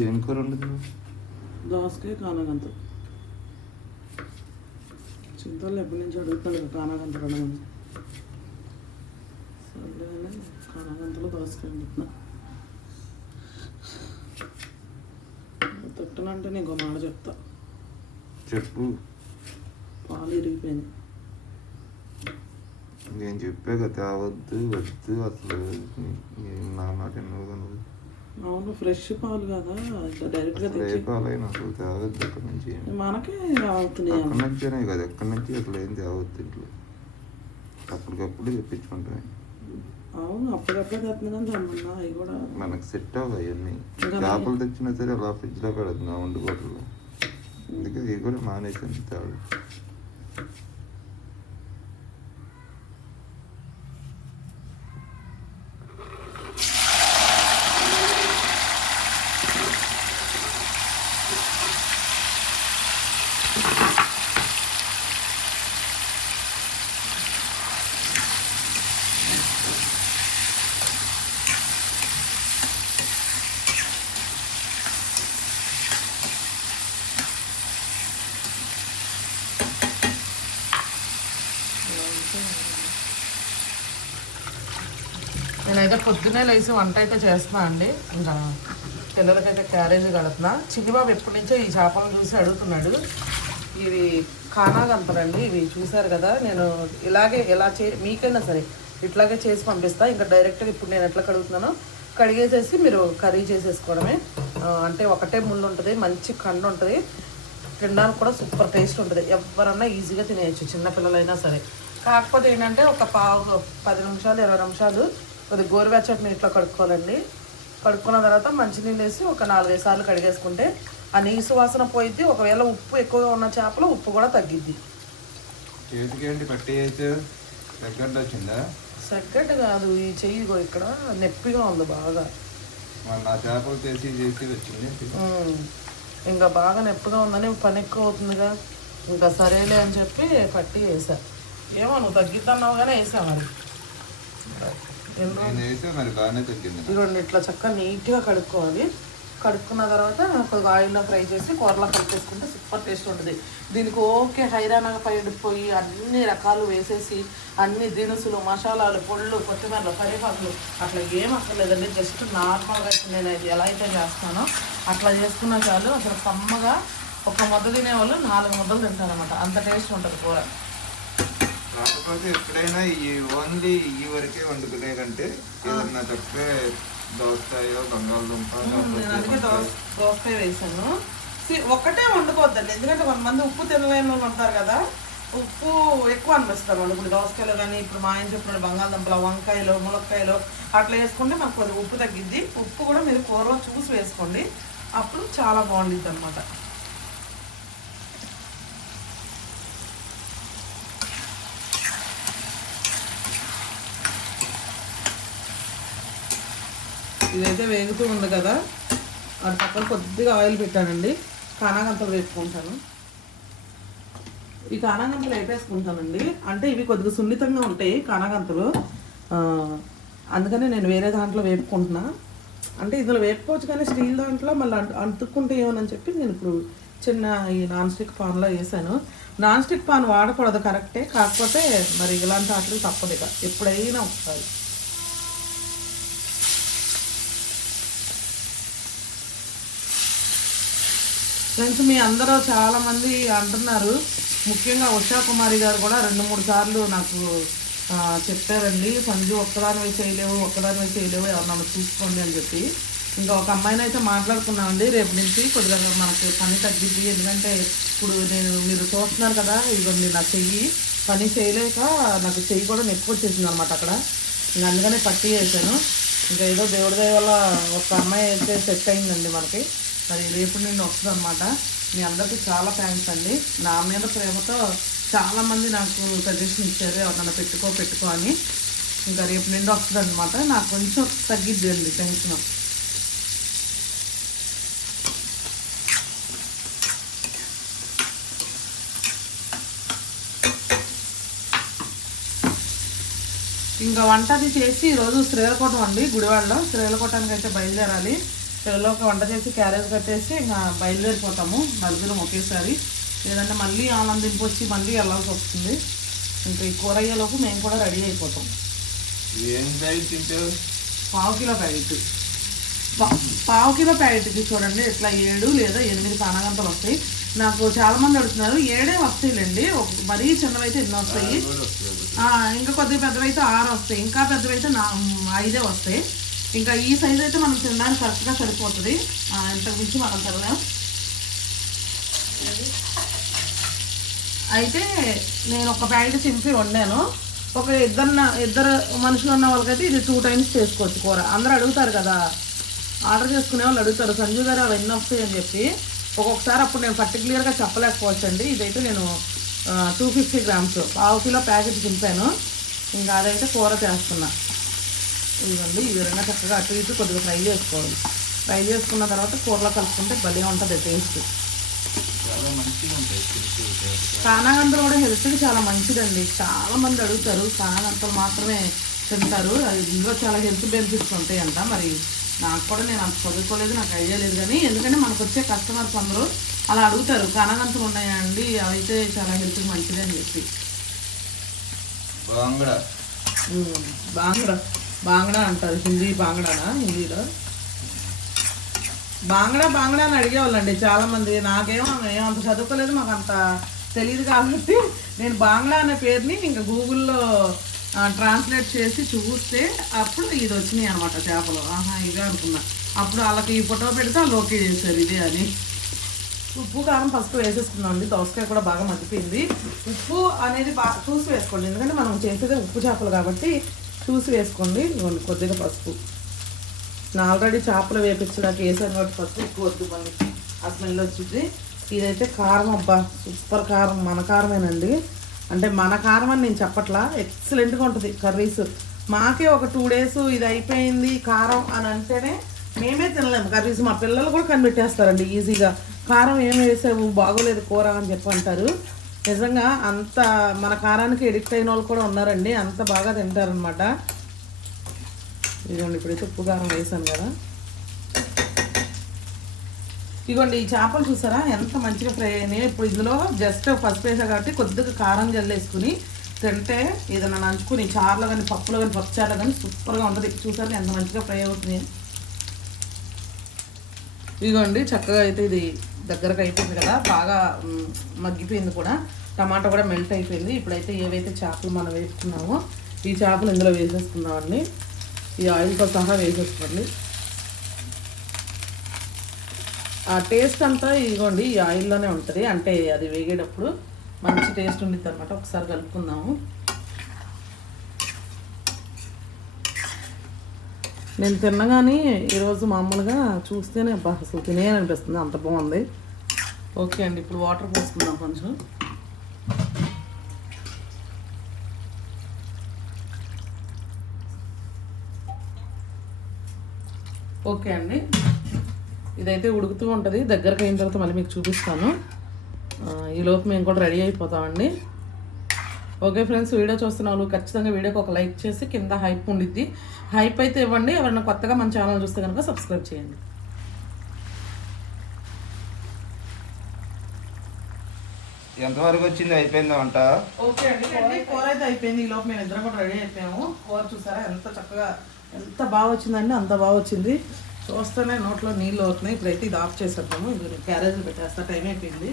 ఏం కూర ఉండదు దోసకాయ కానగంత. చింతలు ఎప్పటి నుంచి అడుగుతాను కదా కానగంత అడగను సర్లే కానగంతలో దోసకాయ వండుతున్నా. తిట్టనంటే నీకు మాట చెప్తా. చెప్పు. పాలు ఇరిగిపోయింది నేను చెప్పాక తేవద్దు వద్దు అసలు. నేను నా మాట ఎన్నో నువ్వు అవును ఫ్రెష్ పాలు కదా ఇట్లా డైరెక్ట్గా అసలు తేవద్దు నుంచి. మనకే అవుతున్నాయి అక్కడి నుంచేనే కదా ఎక్కడి నుంచి అసలు ఏం తేవద్దు ఇంట్లో. అప్పటికప్పుడు తెప్పించుకుంటాయి అవును అప్పటికప్పుడే అవి కూడా. మనకు సెట్ అవన్నీ. చేపలు తెచ్చినా సరే అలా ఫ్రిడ్జ్లో పెడుతున్నా వండుకోవట్లేదు అందుకే ఇవి కూడా మానేసాను తేవడం నేనైతే పొద్దున్నే లేచి వంట అయితే చేస్తున్నా అండి. ఇంకా పిల్లలకైతే క్యారేజ్ కడుతున్నా. చిన్నబాబు ఎప్పటి నుంచో ఈ చేపలను చూసి అడుగుతున్నాడు. ఇవి కానాగంతరండి ఇవి చూశారు కదా. నేను ఇలాగే ఎలా చే మీకైనా సరే ఇట్లాగే చేసి పంపిస్తా. ఇంకా డైరెక్ట్గా ఇప్పుడు నేను ఎట్లా కడుగుతున్నానో కడిగేసేసి మీరు కర్రీ చేసేసుకోవడమే. అంటే ఒకటే ముళ్ళు ఉంటుంది మంచి కండు ఉంటుంది. తినడానికి కూడా సూపర్ టేస్ట్ ఉంటుంది. ఎవరన్నా ఈజీగా తినేయచ్చు చిన్నపిల్లలైనా సరే. కాకపోతే ఏంటంటే ఒక పావు పది నిమిషాలు ఇరవై నిమిషాలు కొద్ది గోరువెచ్చటి నీటిలో కడుక్కోవాలండి. కడుక్కున్న తర్వాత మంచినీళ్ళు వేసి ఒక నాలుగైదు సార్లు కడిగేసుకుంటే ఆ నీసు వాసన పోయిద్ది. ఒకవేళ ఉప్పు ఎక్కువగా ఉన్న చేపలు ఉప్పు కూడా తగ్గిద్ది. సెకండ్ కాదు ఈ చెయ్యి ఇక్కడ నొప్పిగా ఉంది బాగా. ఇంకా బాగా నొప్పిగా ఉందని పని ఎక్కువ అవుతుందిగా. ఇంకా సరేలే అని చెప్పి పట్టి వేసా. ఏమో నువ్వు తగ్గిద్దన్నావు కానీ వేసా మరి. ఇదిగోండి ఇట్లా చక్కగా నీట్గా కడుక్కోవాలి. కడుక్కున్న తర్వాత కొద్దిగా ఆయిల్లో ఫ్రై చేసి కూరలో కలిపేసుకుంటే సూపర్ టేస్ట్ ఉంటుంది. దీనికి ఓకే హైరాణగా పడిపోయి అన్ని రకాలు వేసేసి అన్ని దినుసులు మసాలాలు పొళ్ళు కొత్తిమీరలు కరివేపాకులు అట్లా ఏం అక్కర్లేదండి. జస్ట్ నార్మల్గా నేను ఎలా అయితే చేస్తానో అట్లా చేసుకున్నా చాలు. అసలు కమ్మగా ఒక ముద్ద తినేవాళ్ళు నాలుగు ముద్దలు తింటారనమాట అంత టేస్ట్ ఉంటుంది కూర. కాకపోతే ఎప్పుడైనా ఈ ఓన్లీ ఈ వరకే వండుకునే కంటే ఏదన్నా తప్పే దోసకాయో బంగాళదుంప అందుకే దోస దోసకాయ వేసాను. సి- ఒక్కటే వండుకోవద్దండి. ఎందుకంటే కొంతమంది ఉప్పు తినలేని వాళ్ళు ఉంటారు కదా ఉప్పు ఎక్కువ అనిపిస్తారు వాళ్ళు ఇప్పుడు దోసకాయలు కానీ ఇప్పుడు మా ఆయన చెప్పినట్టు బంగాళదుంపలు వంకాయలు ములక్కాయలు అట్లా వేసుకుంటే మాకు కొద్దిగా ఉప్పు తగ్గిద్ది. ఉప్పు కూడా మీరు కూరలో చూసి వేసుకోండి. అప్పుడు చాలా బాగుండిద్ది అనమాట ఇదైతే వేగుతూ ఉంది కదా. అది పక్కన కొద్దిగా ఆయిల్ పెట్టానండి. కానాగంతలు వేసుకుంటాను. ఈ కానాగంతలు వేపేసుకుంటానండి. అంటే ఇవి కొద్దిగా సున్నితంగా ఉంటాయి కానాగంతలు. అందుకనే నేను వేరే దాంట్లో వేపుకుంటున్నా. అంటే ఇందులో వేపుకోవచ్చు కానీ స్టీల్ దాంట్లో మళ్ళీ అంటు అంటుకుంటే ఏమని చెప్పి నేను ఇప్పుడు చిన్న ఈ నాన్ స్టిక్ పాన్లో వేసాను. నాన్ స్టిక్ పాన్ వాడకూడదు కరెక్టే. కాకపోతే మరి ఇలాంటి వాటికి తప్పదు ఇక. ఎప్పుడైనా ఒకసారి. ఫ్రెండ్స్ మీ అందరూ చాలామంది అంటున్నారు. ముఖ్యంగా ఉషా కుమారి గారు కూడా రెండు మూడు సార్లు నాకు చెప్పారండి. సంజు ఒక్కదానివే చేయలేవు ఒక్కదానివే చేయలేవు ఎవరన్నా చూసుకోండి అని చెప్పి. ఇంకా ఒక అమ్మాయిని అయితే మాట్లాడుకున్నామండి. రేపు నుంచి కొద్దిగా మనకి పని తగ్గిద్ది. ఎందుకంటే ఇప్పుడు నేను మీరు చూస్తున్నారు కదా ఇదిగోండి నా చెయ్యి. పని చేయలేక నాకు చెయ్యి కూడా నొప్పి వచ్చేసింది అనమాట అక్కడ. ఇంకా అందుకనే పట్టి చేశాను ఇంకా ఏదో దేవుడి దయ వల్ల ఒక అమ్మాయి అయితే సెట్ అయిందండి మనకి. మరి రేపు నుండి వస్తుంది అనమాట మీ అందరికీ చాలా థ్యాంక్స్ అండి. నా మీద ప్రేమతో చాలామంది నాకు సజెషన్ ఇచ్చారు. ఎవరన్నా పెట్టుకో పెట్టుకో అని. ఇంకా రేపు నుండి వస్తుంది అనమాట నాకు కొంచెం తగ్గిద్ది అండి టెన్షన్ ఇంకా వంట అది చేసి ఈరోజు శ్రీలకోటం అండి గుడివాడలో. శ్రీలకోటానికి అయితే బయలుదేరాలి. పిల్లలకు వంట చేసి క్యారేజ్ కట్టేసి ఇంకా బయలుదేరిపోతాము నలుగురం ఒకేసారి. లేదంటే మళ్ళీ ఆనందం దింపొచ్చి మళ్ళీ వెళ్ళాల్సి వస్తుంది. ఇంకా ఈ కూర అయ్యేలోపు మేము కూడా రెడీ అయిపోతాం. ఏం పావు కిలో ప్యాకెట్. పావు కిలో ప్యాకెట్కి చూడండి. ఇట్లా ఏడు లేదా ఎనిమిది పానగంతలు వస్తాయి. నాకు చాలా మంది అడుగుతున్నారు ఏడే వస్తాయిలేండి? ఒక- మరీ చిన్నవైతే ఎన్ని వస్తాయి? ఇంకా కొద్దిగా పెద్దవైతే ఆరు వస్తాయి. ఇంకా పెద్దవైతే నా ఐదే వస్తాయి. ఇంకా ఈ సైజ్ అయితే మనం తినడానికి కరెక్ట్గా సరిపోతుంది. ఆ, ఇంతకు మించి మనం తినలేం. అయితే నేను ఒక ప్యాకెట్ చింపి వండాను. ఒక ఇద్దరు ఇద్దరు మనుషులు ఉన్న వాళ్ళకైతే ఇది టూ టైమ్స్ చేసుకోవచ్చు కూర. అందరూ అడుగుతారు కదా ఆర్డర్ చేసుకునే వాళ్ళు అడుగుతారు సంజు గారు అవి ఎన్ని వస్తాయి? అని చెప్పి. ఒక్కొక్కసారి అప్పుడు నేను పర్టికులర్గా చెప్పలేకపోవచ్చు అండి ఇదైతే నేను టూ ఫిఫ్టీ గ్రామ్స్ పావు కిలో ప్యాకెట్ చింపాను. ఇంకా అదైతే కూర చేస్తున్నా. ఇదిగోండి ఈ విధంగా చక్కగా అటు ఇటు కొద్దిగా ఫ్రై చేసుకోవాలి. ఫ్రై చేసుకున్న తర్వాత కూరలో కలుపుకుంటే భలే ఉంటుంది టేస్ట్. ఉంటాయి. కానాగంతలు కూడా హెల్త్కి చాలా మంచిదండి. చాలా మంది అడుగుతారు కానాగంతలు మాత్రమే తింటారు. అది ఇందులో చాలా హెల్త్ బెనిఫిట్స్ ఉంటాయంట. మరి నాకు కూడా నేను అంత చదువుకోలేదు నాకు ఐడియా లేదు కానీ ఎందుకంటే మనకు వచ్చే కస్టమర్స్ అందరూ అలా అడుగుతారు. కానాగంతలు ఉన్నాయా అండి? అవైతే చాలా హెల్త్కి మంచిది అని చెప్పి. బాంగడా. బాంగడా. బాంగడా అంటారు హిందీ బాంగడానా? హిందీలో? బాంగడా బాంగడా అని అడిగేవాళ్ళండి చాలామంది. నాకేమో ఏం అంత చదువుకోలేదు మాకు అంత తెలియదు కాబట్టి నేను బాంగ్లా అనే పేరుని ఇంకా గూగుల్లో ట్రాన్స్లేట్ చేసి చూస్తే అప్పుడు ఇది వచ్చినాయి అనమాట చేపలు. ఆహా ఇదే అనుకున్నా. అప్పుడు వాళ్ళకి ఈ ఫోటో పెడితే వాళ్ళు ఓకే చేశారు ఇదే అని. ఉప్పు కారం పసుపు వేసేసుకున్నాం అండి. దోసకాయ కూడా బాగా మగ్గిపోయింది. ఉప్పు అనేది బాగా చూసి వేసుకోండి. ఎందుకంటే మనం చేసేదే ఉప్పు చేపలు కాబట్టి చూసి వేసుకోండి. ఇదిగోండి కొద్దిగా పసుపు. నేను ఆల్రెడీ చేపలు వేపించడానికి వేసాను కాబట్టి పసుపు ఎక్కువ వద్దు మళ్ళీ. ఆ స్మెల్ వచ్చింది. ఇదైతే కారం అబ్బా సూపర్ కారం. మన కారమేనండి. అంటే మన కారం అని నేను చెప్పట్లా. ఎక్సలెంట్గా ఉంటుంది కర్రీస్. మాకే ఒక టూ డేస్ ఇది అయిపోయింది కారం అని అంటేనే మేమే తినలేము. కర్రీస్ మా పిల్లలు కూడా కనిపెట్టేస్తారండి ఈజీగా కారం ఏం వేసావు బాగోలేదు కూర అని చెప్పి అంటారు. నిజంగా అంత మన కారానికి ఎడిక్ట్ అయిన వాళ్ళు కూడా ఉన్నారండి. అంత బాగా తింటారనమాట ఇదిగోండి ఇప్పుడైతే ఉప్పు కారం వేసాను కదా. ఇదిగోండి ఈ చేపలు చూసారా? ఎంత మంచిగా ఫ్రై అయినాయి. ఇప్పుడు ఇందులో జస్ట్ పసుపు వేసా కాబట్టి కొద్దిగా కారం జల్లేసుకుని తింటే ఏదైనా నంచుకుని చారులో కానీ పప్పులో కానీ పప్పు కానీ సూపర్గా ఉంటుంది. చూసారా ఎంత మంచిగా ఫ్రై అవుతుంది ఇదిగోండి చక్కగా అయితే ఇది దగ్గరకు అయిపోయింది కదా బాగా మగ్గిపోయింది కూడా. టమాటా కూడా మెల్ట్ అయిపోయింది. ఇప్పుడైతే ఏవైతే చేపలు మనం వేసుకున్నామో ఈ చేపలు ఇందులో వేసేసుకుందామండి. ఈ ఆయిల్తో సహా వేసేసుకోండి. ఆ టేస్ట్ అంతా ఇదిగోండి ఈ ఆయిల్లోనే ఉంటుంది. అంటే అది వేగేటప్పుడు మంచి టేస్ట్ ఉండిద్ది అనమాట ఒకసారి కలుపుకుందాము. నేను తిన్నగాని ఈరోజు మామూలుగా చూస్తేనే అబ్బా అసలు తినేయాలనిపిస్తుంది అంత బాగుంది. ఓకే అండి ఇప్పుడు వాటర్ పోసుకుందాం కొంచెం. ఓకే అండి. ఇదైతే ఉడుకుతూ ఉంటుంది దగ్గరకు అయిన తర్వాత మళ్ళీ మీకు చూపిస్తాను. ఈలోపు ఈ లోపు మేము కూడా రెడీ అయిపోతామండి. ఓకే ఫ్రెండ్స్ వీడియో చూస్తున్న వాళ్ళు ఖచ్చితంగా వీడియోకి ఒక లైక్ చేసి కింద హైప్ ఉండిద్ది. హైప్ అయితే ఇవ్వండి. ఎవరైనా కొత్తగా మన ఛానల్ చూస్తే కనుక సబ్స్క్రైబ్ చేయండి. ఎంతవరకు వచ్చింది? అయిపోయిందా వంట? ఓకే అండి. అండి కూర అయితే అయిపోయింది. ఈ లోపు మేము ఇద్దరం కూడా రెడీ అయిపోయాము. కూర చూసారా? ఎంత చక్కగా ఎంత బాగా వచ్చిందండి. అంత బాగా వచ్చింది. చూస్తేనే నోట్లో నీళ్ళు అవుతున్నాయి. ఇప్పుడైతే ఇది ఆఫ్ చేసేద్దాము. ఇది క్యారేజ్ పెట్టేస్తా. టైం అయిపోయింది.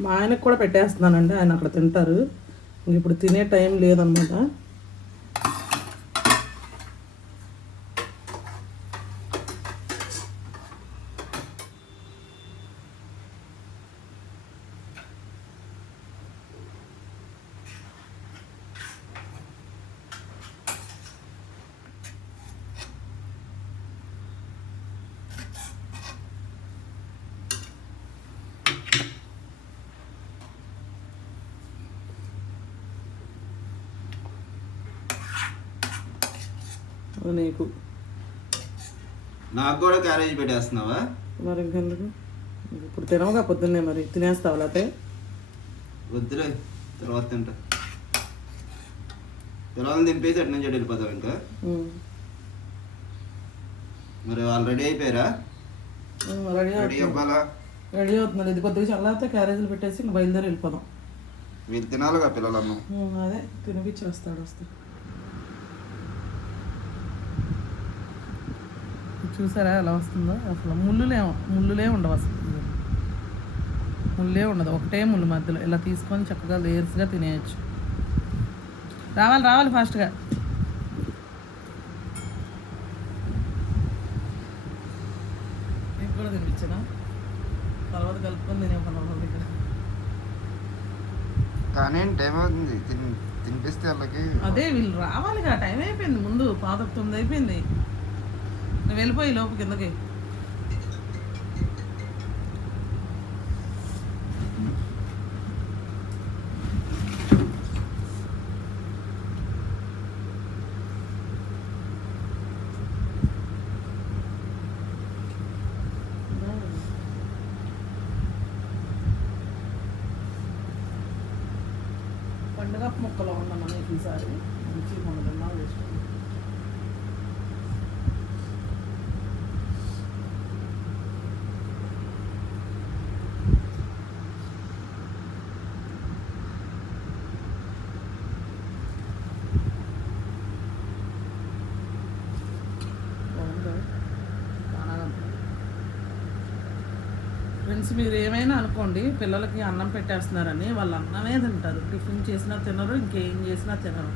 మా ఆయనకు కూడా పెట్టేస్తున్నానండి. ఆయన అక్కడ తింటారు. ఇప్పుడు తినే టైం లేదనమాట. నీకు. నాకు కూడా క్యారేజ్ పెట్టేస్తున్నావా? మరి ఇంకెందుకు? ఇప్పుడు తినవుగా పొద్దున్నే మరి. తినేస్తావు లేకపోతే వద్దులే తర్వాత తింటా. పిల్లల్ని దింపేసి అటు నుంచి అటు వెళ్ళిపోతాం ఇంకా. మరి వాళ్ళు రెడీ అయిపోయారా? రెడీ రెడీ అవ్వాలా? రెడీ అవుతున్నారు ఇది కొద్దిగా చల్లారితే క్యారేజీలు పెట్టేసి బయలుదేరి వెళ్ళిపోదాం. వీళ్ళు తినాలిగా పిల్లలన్నం? ఉమ్, అదే తినిపించి వస్తాడు వస్తాడు. చూసారా ఎలా వస్తుందో? అసలు ముళ్ళులే ముళ్ళులే ఉండవు అసలు. ముళ్ళే ఉండదు. ఒకటే ముళ్ళు మధ్యలో. ఇలా తీసుకొని చక్కగా లేయర్స్గా తినేయచ్చు. రావాలి రావాలి ఫాస్ట్గా. నీకు కూడా తినిపించనా? తర్వాత కలుపుకొని తినే పని దగ్గర కానీ టైం అవుతుంది? తినిపిస్తే వాళ్ళకి అదే వీళ్ళు రావాలిగా టైం అయిపోయింది ముందు. పాత తొమ్మిది అయిపోయింది. నువ్వు వెళ్ళిపోయి లోపు కిందకి పండుగ మొక్కలో ఉన్నాం మనం ఈసారి మంచి మొదలన్నా వేసుకుంటాం బాగుందా? బాగా ఫ్రెండ్స్ మీరు ఏమైనా అనుకోండి పిల్లలకి అన్నం పెట్టేస్తున్నారని వాళ్ళు అన్నమే తింటారు. టిఫిన్ చేసినా తినరు ఇంకేం చేసినా తినరు.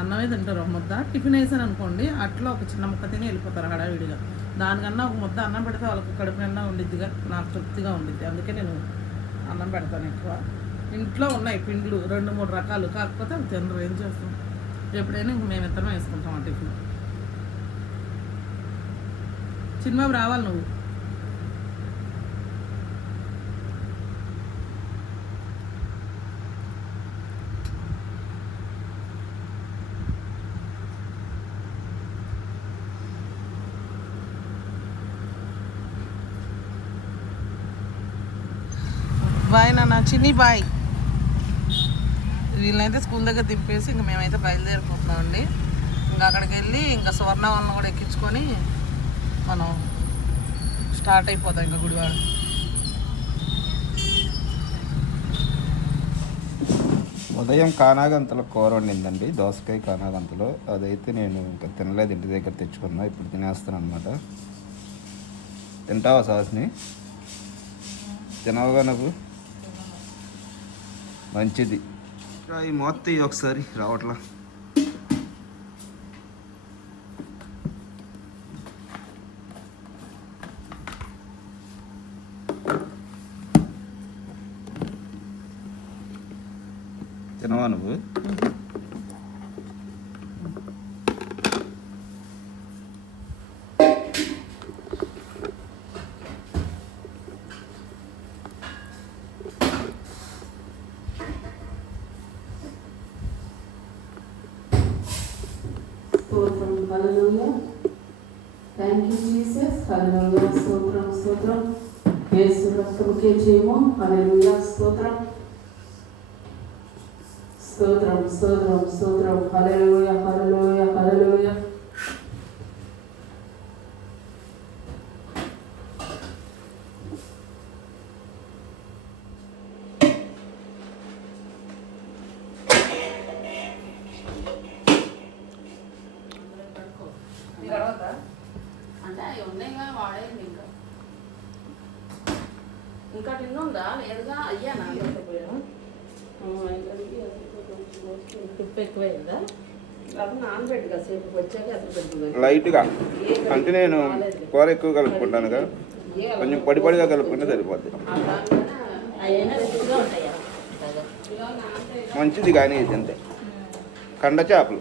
అన్నమే తింటారు. ఒక ముద్ద టిఫిన్ వేసాను అనుకోండి అట్లా ఒక చిన్న ముక్క తిని వెళ్ళిపోతారు హడావిడిగా. దానికన్నా ఒక ముద్ద అన్నం పెడితే వాళ్ళకి కడుపు నిండా ఉండిద్దిగా నాకు తృప్తిగా ఉండిద్ది. అందుకే నేను అన్నం పెడతాను ఎక్కువ. ఇంట్లో ఉన్నాయి పిండ్లు రెండు మూడు రకాలు. కాకపోతే అవి తినరు. ఏం చేస్తాం? ఎప్పుడైనా ఇంక మేము ఇద్దరం వేసుకుంటాం ఆ టిఫిన్. చిన్నబాబు రావాలి నువ్వు? బాయ్ నాన్న చిన్ని బాయ్. వీళ్ళనైతే స్కూల్ దగ్గర దింపేసి ఇంక మేమైతే బయలుదేరిపోతున్నామండి ఇంకా అక్కడికి వెళ్ళి ఇంకా సువర్ణవనం కూడా ఎక్కించుకొని మనం స్టార్ట్ అయిపోతాం ఇంకా గుడివాడ. ఉదయం కానాగంతలో కూర వండిందండి. దోసకాయ కానాగంతలు. అదైతే నేను ఇంకా తినలేదు. ఇంటి దగ్గర తెచ్చుకున్నా. ఇప్పుడు తినేస్తాను అనమాట తింటావా సాస్ని తినవుగా నువ్వు? మంచిది. ఈ మొత్తం ఒకసారి రావట్లా. తినవా నువ్వు? స్తోత్రం స్తోత్రం స్తోత్రం. హల్లెలూయా హల్లెలూయా హల్లెలూయా. అంటే అవి ఉన్నాయి వాడేది ఇంకా. ఉందా? లేదుగా అయ్యా నా ఉప్పు ఎక్కువైందా లైట్గా. అంటే నేను కూర ఎక్కువ కలుపుకుంటాను కదా. కొంచెం పొడి పొడిగా కలుపుకుంటే సరిపోద్ది. మంచిది కానీ ఇది అంతే. కండ చేపలు.